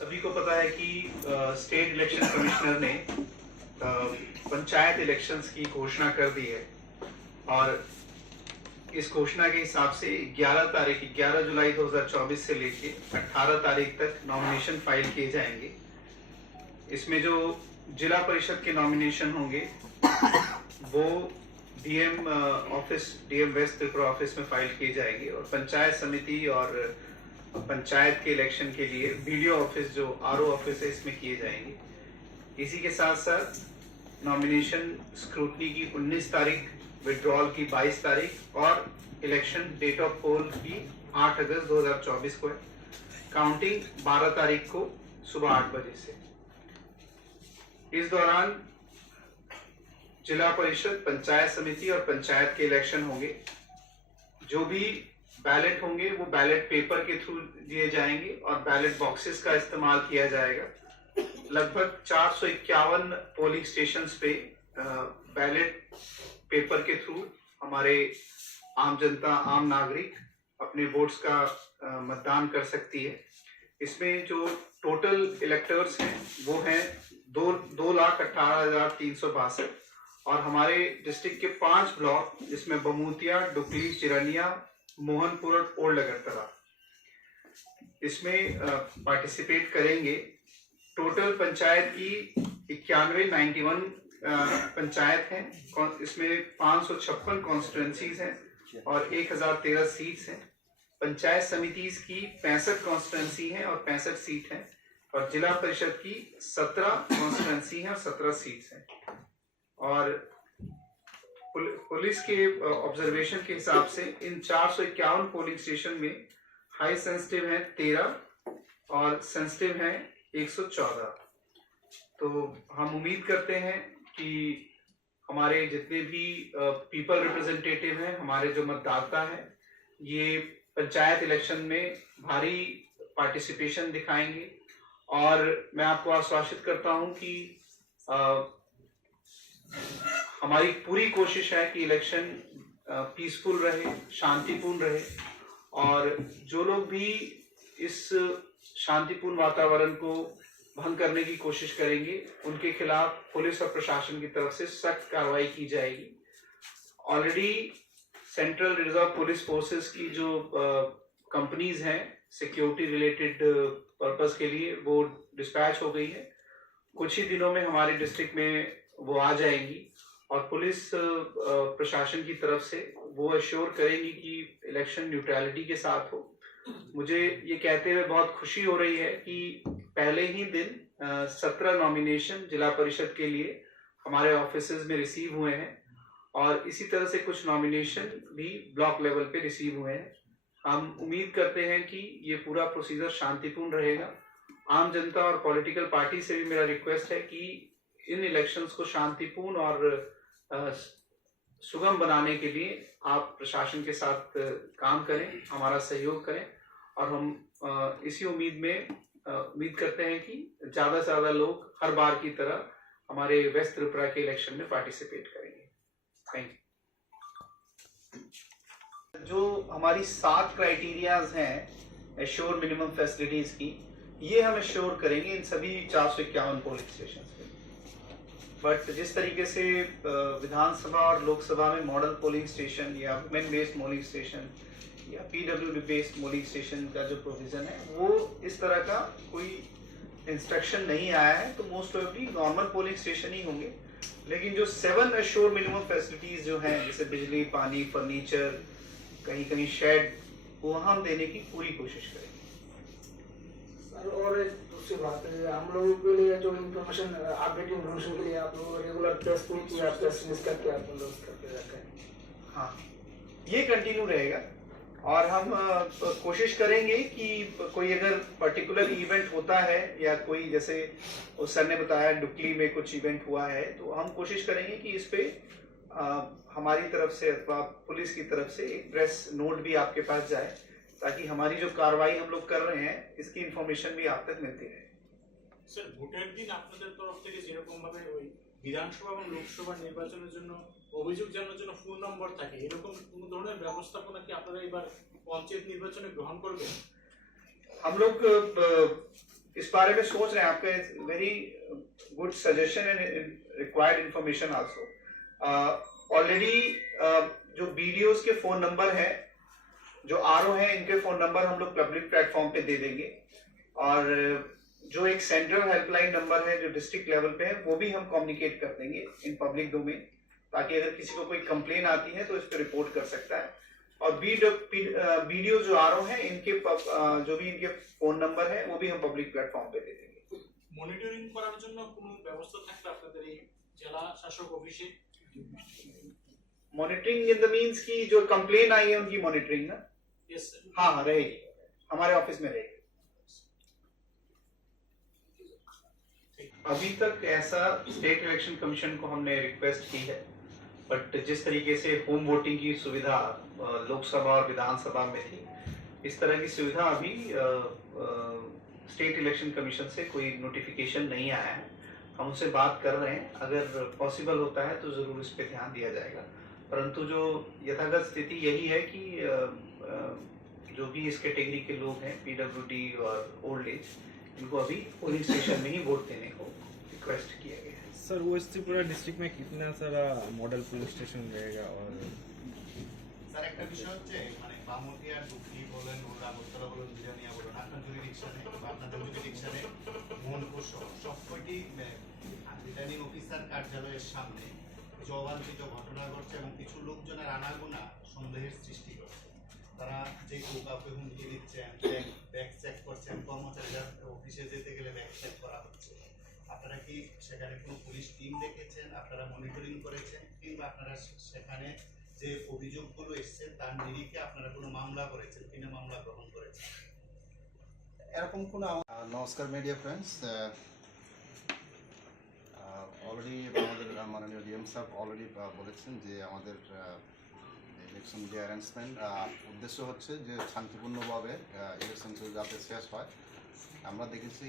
सभी को पता है कि स्टेट इलेक्शन कमिश्नर ने पंचायत इलेक्शंस की घोषणा कर दी है और इस घोषणा के हिसाब से 11 जुलाई 2024 से लेके 18 तारीख तक नॉमिनेशन फाइल किए जाएंगे। इसमें जो जिला परिषद के नॉमिनेशन होंगे वो DM office, DM West Tripura office में फाइल किए जाएंगे और पंचायत समिति और पंचायत के इलेक्शन के लिए वीडियो ऑफिस, जो आरओ ऑफिस है, इसमें किए जाएंगे। इसी के साथ साथ नॉमिनेशन स्क्रूटनी की 19 तारीख, विड्रॉल की 22 तारीख और इलेक्शन डेट ऑफ पोल की 8 अगस्त 2024 को है। काउंटिंग 12 तारीख को सुबह 8 बजे से। इस दौरान जिला परिषद, पंचायत समिति और पंचायत के इलेक्शन होंगे। जो भी बैलेट होंगे वो बैलेट पेपर के थ्रू दिए जाएंगे और बैलेट बॉक्सेस का इस्तेमाल किया जाएगा। लगभग 451 पोलिंग स्टेशंस पे बैलेट पेपर के थ्रू हमारे आम जनता, आम नागरिक अपने वोट्स का मतदान कर सकती है। इसमें जो टोटल इलेक्टर्स हैं वो हैं 2,18,362 और हमारे डिस्ट्रिक्ट के 5 ब्लॉक, जिसमें बमूतिया, डुकली, चिरनिया, मोहनपुर और ओल्ड अगरतला, इसमें पार्टिसिपेट करेंगे। टोटल पंचायत की 91 पंचायत हैं। इसमें 556 कॉन्स्टिट्यूएंसीज हैं और 1013 सीट्स हैं। पंचायत समिति की 65 कॉन्स्टिट्यूएंसी हैं और 65 सीट हैं और जिला परिषद की 17 कॉन्स्टिट्यूएंसी हैं और 17 सीट्स हैं। और पुलिस के ऑब्जर्वेशन के हिसाब से इन 451 पोलिंग स्टेशन में हाई सेंसिटिव है 13 और सेंसिटिव है 114। तो हम उम्मीद करते हैं कि हमारे जितने भी पीपल रिप्रेजेंटेटिव हैं, हमारे जो मतदाता हैं, ये पंचायत इलेक्शन में भारी पार्टिसिपेशन दिखाएंगे। और मैं आपको आश्वासित करता हूं कि हमारी पूरी कोशिश है कि इलेक्शन पीसफुल रहे, शांतिपूर्ण रहे और जो लोग भी इस शांतिपूर्ण वातावरण को भंग करने की कोशिश करेंगे उनके खिलाफ पुलिस और प्रशासन की तरफ से सख्त कार्रवाई की जाएगी। Already central reserve police forces की जो कंपनीज हैं सिक्योरिटी रिलेटेड पर्पस के लिए, वो डिस्पैच हो गई है। कुछ ही दिनों में हमारे डिस्ट्रिक्ट में वो आ जाएंगी और पुलिस प्रशासन की तरफ से वो अश्योर करेंगी कि इलेक्शन न्यूट्रलिटी के साथ हो। मुझे ये कहते हुए बहुत खुशी हो रही है कि पहले ही दिन 17 नॉमिनेशन जिला परिषद के लिए हमारे ऑफिसेज में रिसीव हुए हैं और इसी तरह से कुछ नॉमिनेशन भी ब्लॉक लेवल पे रिसीव हुए हैं। हम उम्मीद करते हैं कि ये पूरा प्रोसीजर शांतिपूर्ण रहेगा। आम जनता और पॉलिटिकल पार्टी से भी मेरा रिक्वेस्ट है कि इन इलेक्शंस को शांतिपूर्ण और सुगम बनाने के लिए आप प्रशासन के साथ काम करें, हमारा सहयोग करें और हम इसी उम्मीद करते हैं कि ज्यादा से ज्यादा लोग हर बार की तरह हमारे वेस्ट त्रिपुरा के इलेक्शन में पार्टिसिपेट करेंगे। Thank you. जो हमारी 7 क्राइटेरियाज हैं एश्योर मिनिमम फैसिलिटीज की, ये हम एश्योर करेंगे इन सभी 451 पोलिंग स्टेशन पे। बट जिस तरीके से विधानसभा और लोकसभा में मॉडल पोलिंग स्टेशन या वुमेन बेस्ड पोलिंग स्टेशन या पीडब्ल्यूडी बेस्ड पोलिंग स्टेशन का जो प्रोविजन है, वो इस तरह का कोई इंस्ट्रक्शन नहीं आया है, तो most probably normal polling station ही होंगे। लेकिन जो 7 एश्योर मिनिमम फैसिलिटीज जो हैं, जैसे बिजली, पानी, फर्नीचर, कहीं कहीं शेड, वो हम देने की पूरी कोशिश करेंगे। और दूसरी बात है, हम लोगों के लिए जो इन्फॉर्मेशन, अपडेट इन्फॉर्मेशन के लिए आप लोग रेगुलर प्रेस मीट या प्रेस रिलीज करके आप लोग करते रहते हैं। हाँ, ये कंटिन्यू रहेगा और हम कोशिश करेंगे कि कोई अगर पर्टिकुलर इवेंट होता है या कोई, जैसे उस सर ने बताया डुकली में कुछ इवेंट हुआ है, तो हम कोशिश करेंगे कि इस पे हमारी तरफ से अथवा पुलिस की तरफ से एक प्रेस नोट भी आपके पास जाए, ताकि हमारी जो कार्रवाई हम लोग कर रहे हैं इसकी इन्फॉर्मेशन भी आप तक मिलती रहे। স্যার, ভোটের দিন আপনাদের তরফ থেকে যেরকম ভাবে ওই বিধানসভা এবং লোকসভা নির্বাচনের জন্য অভিযোগ জানানোর জন্য ফোন নম্বর থাকে, এরকম কোন ধরনের ব্যবস্থাপনা কি আপনারা এবার পঞ্চায়েত নির্বাচনে গ্রহণ করবেন? हम लोग इस बारे में सोच रहे हैं। आपका very good suggestion and required information also. Already जो बीडीओज के फोन नंबर है, जो आरओ है, इनके फोन नंबर हम लोग पब्लिक प्लेटफॉर्म पे दे देंगे, और जो एक सेंट्रल हेल्पलाइन नंबर है जो डिस्ट्रिक्ट लेवल पे है वो भी हम कम्युनिकेट कर देंगे इन पब्लिक डोमेन, ताकि अगर किसी को कोई कंप्लेन आती है तो इस पर रिपोर्ट कर सकता है। और बीडीओ जो आरओ है, इनके जो भी इनके फोन नंबर है वो भी हम पब्लिक प्लेटफॉर्म पे दे देंगे। মনিটরিং করার জন্য কোনো ব্যবস্থা থাকবে আপনাদের এই জেলা শাসক অফিসে? मॉनिटरिंग इन द मीन्स की जो कंप्लेन आई है उनकी मॉनिटरिंग ना? Yes sir. हाँ हाँ, रहेगी, हमारे ऑफिस में रहेगी। अभी तक ऐसा स्टेट इलेक्शन कमीशन को हमने रिक्वेस्ट की है, बट जिस तरीके से होम वोटिंग की सुविधा लोकसभा और विधानसभा में थी, इस तरह की सुविधा अभी स्टेट इलेक्शन कमीशन से कोई नोटिफिकेशन नहीं आया है। हम उससे बात कर रहे हैं, अगर पॉसिबल होता है तो जरूर इस पे ध्यान दिया जाएगा। परंतु जो यथागत स्थिति यही है कि जो भी इस कैटेगरी के लोग हैं, पीडब्ल्यूडी और ओल्ड एज, इनको अभी पोलिंग स्टेशन में ही वोट देने को रिक्वेस्ट किया गया है। सर वेस्ट त्रिपुरा डिस्ट्रिक्ट में कितना सारा मॉडल पुलिस स्टेशन रहेगा? और স্যার একটা বিষয় হচ্ছে মানে বামুটিয়া ডুবলি বলেন ও রামতলা বলেন বিজানিয়া বলেন আপনার জুরিডিকশনে বা আপনাদের জুরিডিকশনে মোহনপুর সহ সব কয়টি রিটার্নিং অফিসার কার্যালয়ের সামনে জবাঞ্চিত ঘটনা ঘটছে এবং কিছু লোকজনের আনাগোনা সন্দেহের সৃষ্টি করছে। তারা যে কাউকে হুমকি দিচ্ছেন, ব্যাগ চেক করছেন, কর্মচারীরা অফিসে যেতে গেলে ব্যাগ চেক করা হচ্ছে। আপনারা কি সেখানে কোনো পুলিশ টিম দেখেছেন, আপনারা মনিটরিং করেছেন, কিংবা আপনারা সেখানে যে অভিযোগগুলো এসছে তার নিরিখে আপনারা কোনো মামলা করেছেন কিনা, মামলা গ্রহণ করেছেন? এরকম কোনো নমস্কার মিডিয়া ফ্রেন্ডস, অলরেডি আমাদের মাননীয় ডিএম সাহেব অলরেডি বলেছেন যে আমাদের ইলেকশন যে অ্যারেঞ্জমেন্ট উদ্দেশ্য হচ্ছে যে শান্তিপূর্ণভাবে ইলেকশন যাতে শেষ হয়। আমরা দেখেছি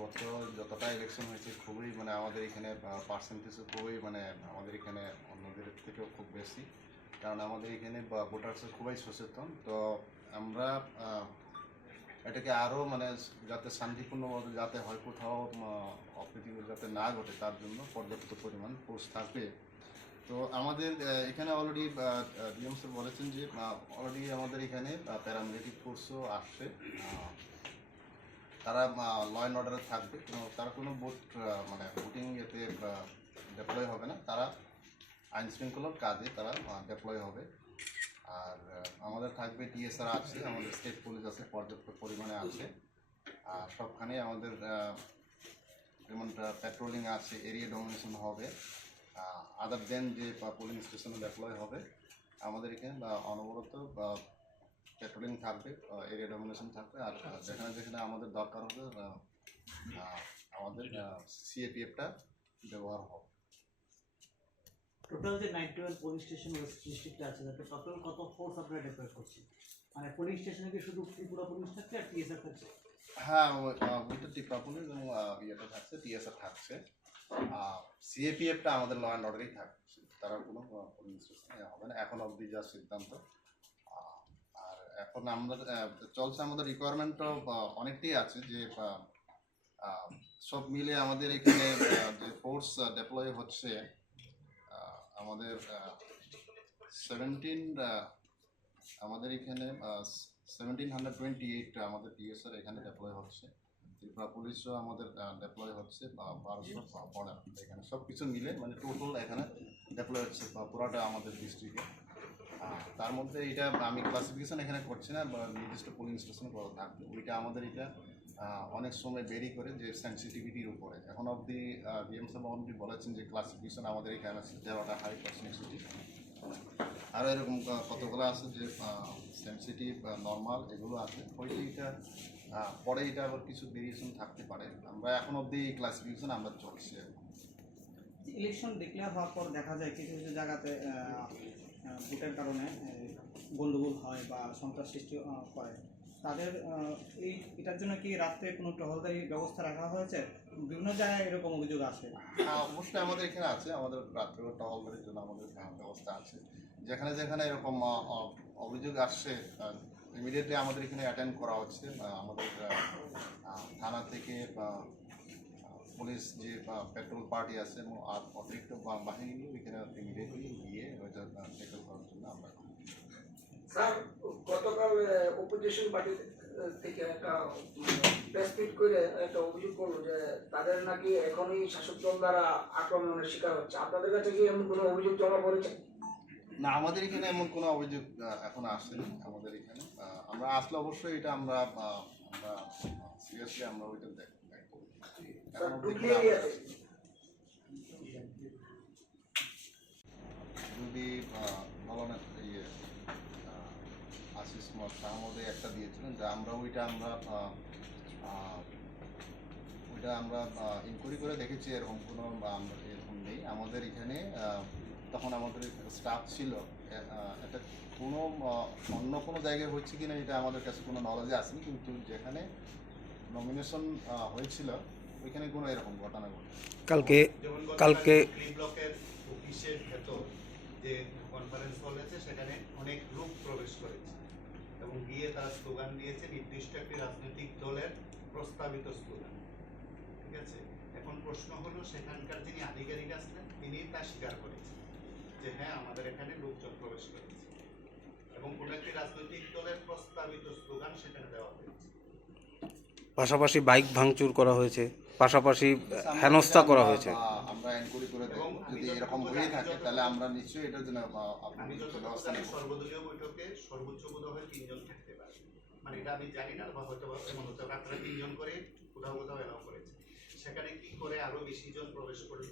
গত যতটা ইলেকশন হয়েছে খুবই মানে আমাদের এখানে পার্সেন্টেজ খুবই মানে আমাদের এখানে অন্যদের থেকেও খুব বেশি, কারণ আমাদের এখানে ভোটার্স খুবই সচেতন। তো আমরা এটাকে আরও মানে যাতে শান্তিপূর্ণভাবে যাতে হয়, কোথাও অপ্রীতি যাতে না ঘটে, তার জন্য পর্যাপ্ত পরিমাণ ফোর্স থাকবে। তো আমাদের এখানে অলরেডি ডিএম স্যার বলেছেন যে অলরেডি আমাদের এখানে প্যারামিলিটারি ফোর্সও আসছে, তারা ল অ্যান্ড অর্ডারে থাকবে। তারা কোনো মানে ভোটিং এতে ডেপ্লয় হবে না, তারা আইন শৃঙ্খলার কাজে তারা ডেপ্লয় হবে। আর আমাদের থাকবে টিএসআর আছে, আমাদের স্টেট পুলিশ আছে, পর্যাপ্ত পরিমাণে আছে। আর সবখানে আমাদের যেমন পেট্রোলিং আছে, এরিয়া ডমিনেশন হবে। আদার দেন যে পোলিং স্টেশনে ডেপ্লয় হবে, আমাদের এখানে অনবরত পেট্রোলিং থাকবে, এরিয়া ডমিনেশন থাকবে। আর যেখানে যেখানে আমাদের দরকার হবে আমাদের সিএপিএফটা ব্যবহার হবে। টোটাল যে 91 পুলিশ স্টেশন ওয়েস্ট ডিস্ট্রিক্টে আছে, তাতে টোটাল কত ফোর্স আপনারা ডিপ্লয় করছেন? মানে পুলিশ স্টেশনে কি শুধু ত্রিপুরা পুলিশ থাকছে আর টিএসআর থাকছে? হ্যাঁ, ওইটা ত্রিপুরা পুলিশ এবং ইয়েটা থাকছে, টিএসআর থাকছে। সিএপিএফটা আমাদের ল অ্যান্ড অর্ডারেই থাকছে, তারা কোনো পুলিশ স্টেশনে হবে না এখন অবধি যা সিদ্ধান্ত। আর এখন আমাদের চলছে, আমাদের রিকোয়ারমেন্টও অনেকটাই আছে যে সব মিলে আমাদের এখানে যে ফোর্স ডেপ্লয় হচ্ছে আমাদের আমাদের এখানে 1728 আমাদের টিএসআর এখানে ডেপ্লয় হচ্ছে। ত্রিপুরা পুলিশও আমাদের ডেপ্লয় হচ্ছে 1200 বর্ডার, এখানে সব কিছু মিলে মানে টোটাল এখানে ডেপ্লয় হচ্ছে পুরোটা আমাদের ডিস্ট্রিক্টে। তার মধ্যে এটা আমি ক্লাসিফিকেশন এখানে করছি না, বা নির্দিষ্ট পোলিং স্টেশন থাকবে, ওইটা আমাদের এটা অনেক সময় বেরি করে যে সেন্সিটিভিটির উপরে। এখন অবধি ডিএম সাহেব অলরেডি বলেছেন যে ক্লাসিফিকেশন আমাদের এখানে আছে 13টা হাই সেন্সিটিভ, আরও এরকম কতগুলো আছে যে সেন্সিটিভ, নর্মাল, এগুলো আছে। ওইটা পরে এটা আবার কিছু ভেরিয়েশন থাকতে পারে। আমরা এখন অবধি এই ক্লাসিফিকেশন আমরা চলছে। ইলেকশন ডিক্লেয়ার হওয়ার পর দেখা যায় কিছু কিছু জায়গাতে ভোটের কারণে গন্ডগোল হয় বা সন্ত্রাস সৃষ্টি করে, তাদের এটার জন্য কি রাত্রে কোনো টহলদারি ব্যবস্থা রাখা হয়েছে? বিভিন্ন জায়গায় এরকম অভিযোগ আছে। অবশ্যই আমাদের এখানে আছে, আমাদের রাত্রে টহলদারির জন্য আমাদের ব্যবস্থা আছে। যেখানে যেখানে এরকম অভিযোগ আসছে ইমিডিয়েটলি আমাদের এখানে অ্যাটেন্ড করা হচ্ছে। আমাদের থানা থেকে পুলিশ যে পেট্রোল পার্টি আছে এবং অতিরিক্ত বাহিনী এখানে ইমিডিয়েটলি গিয়ে ওইটা ট্যাকেল করার জন্য আমরা। স্যার গতকাল অপোজিশন পার্টি থেকে একটা প্রেস মিট করে একটা অভিযোগ করলো যে তাদের নাকি এখনই শাসক দল দ্বারা আক্রমণের শিকার হচ্ছে। আপনাদের কাছে কি এমন কোনো অভিযোগ জমা পড়েছে? না, আমাদের এখানে এমন কোনো অভিযোগ এখন আসেনি। আমাদের এখানে আমরা আসলে অবশ্যই এটা আমরা সিরিয়াসলি আমরা ওইটা দেখব। স্যার এখন ঢুকলি দেখুন, আছে যদি বলো না ইয়ে আশিস শাহ মহোদয় একটা দিয়েছিলেন যে আমরা ওইটা আমরা ইনকোয়ারি করে দেখেছি, এরকম কোনো আমরা এরকম নেই আমাদের এখানে। তখন আমাদের স্টাফ ছিল, এটা কোনো অন্য কোনো জায়গায় হচ্ছে কিনা এটা আমাদের কাছে কোনো নলেজে আসেনি, কিন্তু যেখানে নমিনেশন হয়েছিল ওইখানে কোনো এরকম ঘটনা ঘটে। কালকে ব্লকের অফিসের ভেতর যে কনফারেন্স হল আছে সেখানে অনেক লোক প্রবেশ করেছে এবং গিয়ে তারা স্লোগান দিয়েছে নির্দিষ্ট একটি রাজনৈতিক দলের প্রস্তাবিত স্লোগান। ঠিক আছে, এখন প্রশ্ন হলো সেখানকার যিনি আধিকারিক আছেন তিনি তা স্বীকার করেছেন যে হ্যাঁ আমাদের এখানে লোকজন প্রবেশ করেছে এবং কোনো একটি রাজনৈতিক দলের প্রস্তাবিত স্লোগান সেখানে দেওয়া হয়েছে। পাশাপাশি বাইক ভাঙচুর করা হয়েছে, পাশাপাশি হেনস্থা করা হয়েছে। আমরা এনকোয়ারি করে দেখব, যদি এরকম হয়ে থাকে তাহলে আমরা নিশ্চয়ই এটার জন্য আমি যতটুকু জানি সর্বদলীয় বৈঠকে সর্বোচ্চ বোধহয় 3 জন থাকতে পারে, মানে এটা আমি জানি না, বা হয়তো এমন হতে পারে আপনারা 3 জন করে কোথাও কোথাও এলাও করেছে, সেখানে কি করে আরো বেশি জন প্রবেশ করবে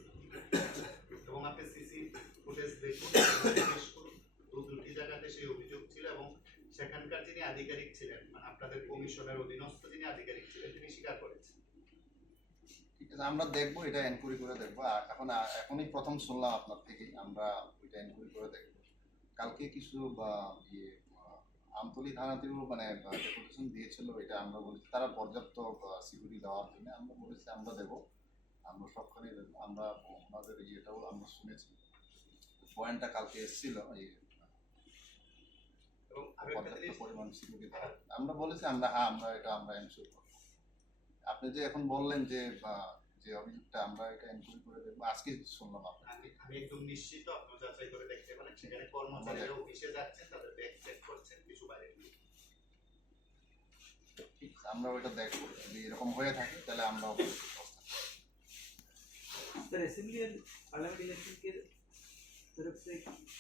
এবং আপনি সিসি ফুটেজ দেখুন, জিজ্ঞেস করুন। দুটি জায়গাতে সেই অভিযোগ ছিল এবং সেখানকার যিনি আধিকারিক ছিলেন, মানে আপনাদের কমিশনের অধীনস্থ যিনি আধিকারিক ছিলেন তিনি স্বীকার করেছেন। ঠিক আছে, আমরা দেখবো, এটা এনকোয়ারি করে দেখবো। এখনই প্রথম শুনলাম আপনার থেকেই, আমরা ওইটা এনকোয়ারি করে দেখবো। কালকে কিছু আমতলী থানাতেও মানে ডেপুটেশন দিয়েছিল, এটা আমরা বলেছি তারা পর্যাপ্ত সিকিউরিটি দেওয়ার জন্য, আমরা বলেছি আমরা দেবো, আমরা সবখানে আমরা ওনাদের ইয়েটাও আমরা শুনেছি, পয়েন্টটা কালকে এসেছিল এবং পর্যাপ্ত পরিমাণ সিকিউরিটি দেওয়া। আমরা বলেছি আমরা এটা আমরা এনশিওর করবো। আপনি যে এখন বললেন যে যে অভিযোগটা, আমরা এটা এনকোয়ারি করে দেখবো, আজকে শুনলাম আপনার। আমি একদম নিশ্চিত আপনি যাচাই করে দেখতে পারেন, সেখানে কর্মচারীরা অফিসে যাচ্ছেন, তাদের ব্যাগ চেক করছেন, কিছু বাইরে নিয়ে। ঠিক আছে, আমরা ওইটা দেখবো, যদি এরকম হয়ে থাকে তাহলে আমরা सर असेंबली और पार्लियामेंट इलेक्शन के तरफ से